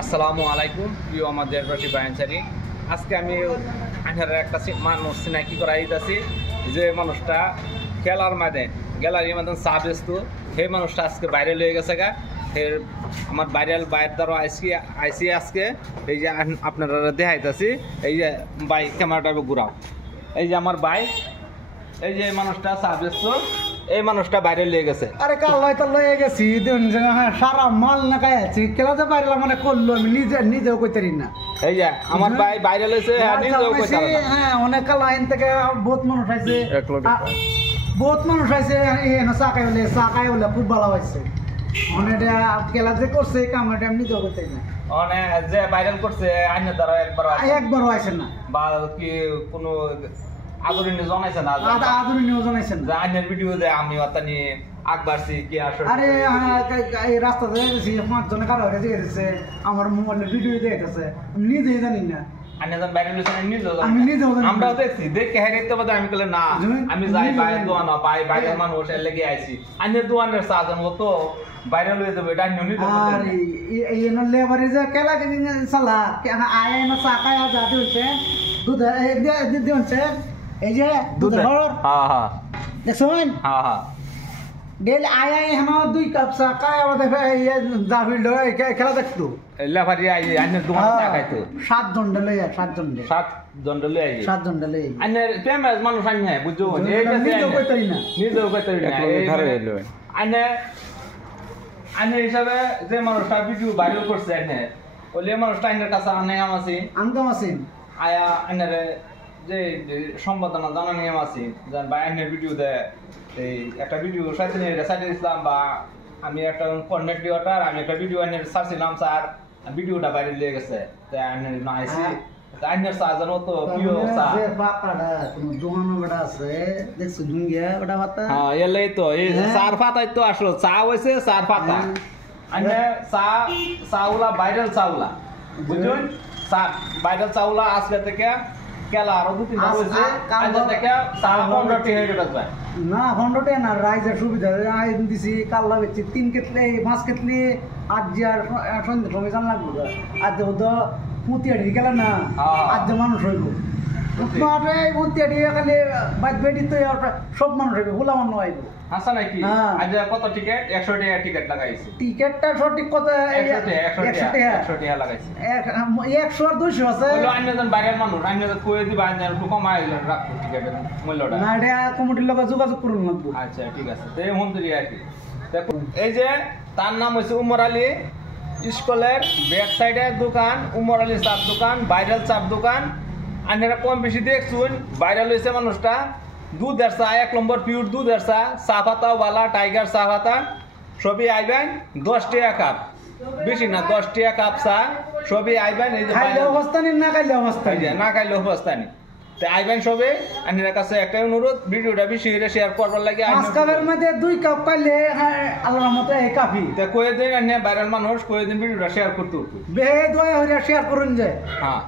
আসসালামু আলাইকুম প্রিয় আমার দেশবাসী বায়ানচারি। আজকে আমি একটা মানুষ চিনাকি করাইতেছি যে মানুষটা খেলার মাধ্যমে গ্যালারির মাধ্যমে চা বেচত। সেই মানুষটা আজকে বাইরে লয়ে গেছে গা। ফের আমার বাইরের বাইরের দ্বারা আইসি আজকে এই যে আপনারা দেখাইতেছি। এই যে বাইক ক্যামেরাটা ঘুরাও। এই যে আমার বাইক, এই যে মানুষটা চা বেচত, এই মানুষটা বাইরে লিয়ে গেছে। আরে কাল তো লয়ে গেছি সারা মাল না খাই আছি খেলাতে পারলাম মানে করলো আমি নিজেও কইতে পারি না। এই যে আমার ভাই বাইরে লইছে নিজেও কইতে পারে না। হ্যাঁ অনেক কাল আইন থেকে বহুত মানুষ আইছে, বহুত মানুষ আইছে চা খাই বলে খুব ভালো হয়েছে। মানে খেলা যে করছে এই কামটা আমি নিজেও করতে না। মানে যে ভাইরাল করছে আইনের দ্বারা একবারও আইছে না বা কি কোনো আদরণীয় জানাইছে না, আদরণীয় জানাইছে না। আইনের ভিডিও দে আমি অতানি আকবারছি কি আসলে। আরে এই রাস্তাতে গেছি 5 জনে কারো কাছে গেছে আমার মোবাইলে ভিডিও দেখতেছে আমি নিজেই জানি না। আমরাও দেখছি দেখে হ্যাঁ দেখতে পাচ্ছি। আমি বলে না আমি যাই বাইরের দোয়ান বাইরের মানুষ এর লেগে আইছি আইনের দোয়ানের সাজন তো বাইরে লয়ে যাবে এটা নিয়ে আর এই লেবারে যে কেলা দিন সালা আয় না সাকায় যাতে হচ্ছে দুধ দিচ্ছে এই যে দুধ হ্যাঁ হ্যাঁ দেখছেন হ্যাঁ হ্যাঁ ডেলি আয় আমার 2 কাপ চা খায় আমাদের জাফিল খেলা দেখতো লেবারি আই আইনের দোয়ান চা খাইতো 7 জন ডলে 7 জন ডলে আই 7 জন ডলে আইনের ফেমাস মানুষ আইনে বুঝছো এই যে নিজেও কইতে না নিজেও কইতে না আইনে আইনের হিসাবে যে মানুষটা ভিডিও ভাইরাল করছে আইনে ওলে মানুষটা আইনের কাছে আনাম আছে আয়া আইনের যে সম্বোধনা জানানি আছে যে ভাই আইনের ভিডিও দে এই একটা ভিডিও সাথে নিয়ে সাইডে ইসলাম বা আমি একটা কন্টেন্ট ক্রিয়েটর আমি একটা ভিডিও আইনের সার্চিলাম স্যার ভিডিওটা বাইরে লিয়ে গেছে তাই আইনের না আইছি আইনের সাজানো তো প্রিয় স্যার যে বাপাটা কোন দোকান বড় আছে দেখছ দুঙ্গিয়া বড় পাতা হ্যাঁ এলাই তো এই চার পাতাই তো আসলো চা হইছে চার পাতা আইনে চাউলা ভাইরাল চাউলা বুঝুন চা ভাইরাল চাউলা আজকে থেকে কেলা আরো 2-3 বার হইছে আজকে থেকে চা 15 টি হয়ে গেছে না 15 টি না রাইজের সুবিধা আই দিছি কাল্লা বেচি 3 কেটলে 5 কেটলে আজ আর সন্ধ্যা সময় জান লাগবে আজ তো পুতিয়াড়ি গেল না আজ মানুষ হইব মারে পুতিয়াড়ি খালি বাদ বেডি তো সব মানুষ হইব গোলা মানুষ হইব হাসা নাকি আজ কত টিকেট 100 টাকা টিকেট লাগাইছে টিকেটটা সঠিক কত 100 টাকা লাগাইছে 100 আর 200 আছে বলো আন্যজন বাইরের মানুষ আন্যজন কই দিবা আন্যজন একটু কমাই রাখো টিকেটের মূল্যটা না এটা কমিটির লগে যোগাযোগ করুন লাগবে। আচ্ছা ঠিক আছে তো মন্ত্রী আর কি এই যে তার নাম হইছে উমর আলী স্কুলের ব্যাক সাইডে দোকান উমর আলী চাপ দোকান ভাইরাল চাপ দোকান আপনারা কম বেশি দেখছুন ভাইরাল হয়েছে মানুষটা দুধের চা 1 নম্বর পিওর দুধের চা সাফাতা ওয়ালা টাইগার সাফাতা সবই আইবেন 10 টাকা কাপ বেশি না 10 টাকা কাপ চা সবই আইবেন এই যে খাইলে অবস্থা নেই না খাইলে অবস্থা নেই না খাইলে অবস্থা নেই তো আইবেন সবে আপনার কাছে একটা অনুরোধ ভিডিওটা বেশি করে শেয়ার করবার লাগে 5 কাপের মধ্যে 2 কাপ পাইলে আল্লাহর মতে এই কাফি তে কই দিন আপনি ভাইরাল মানুষ কই দিন ভিডিওটা শেয়ার করতে বে দয়া হইরা শেয়ার করুন যে হ্যাঁ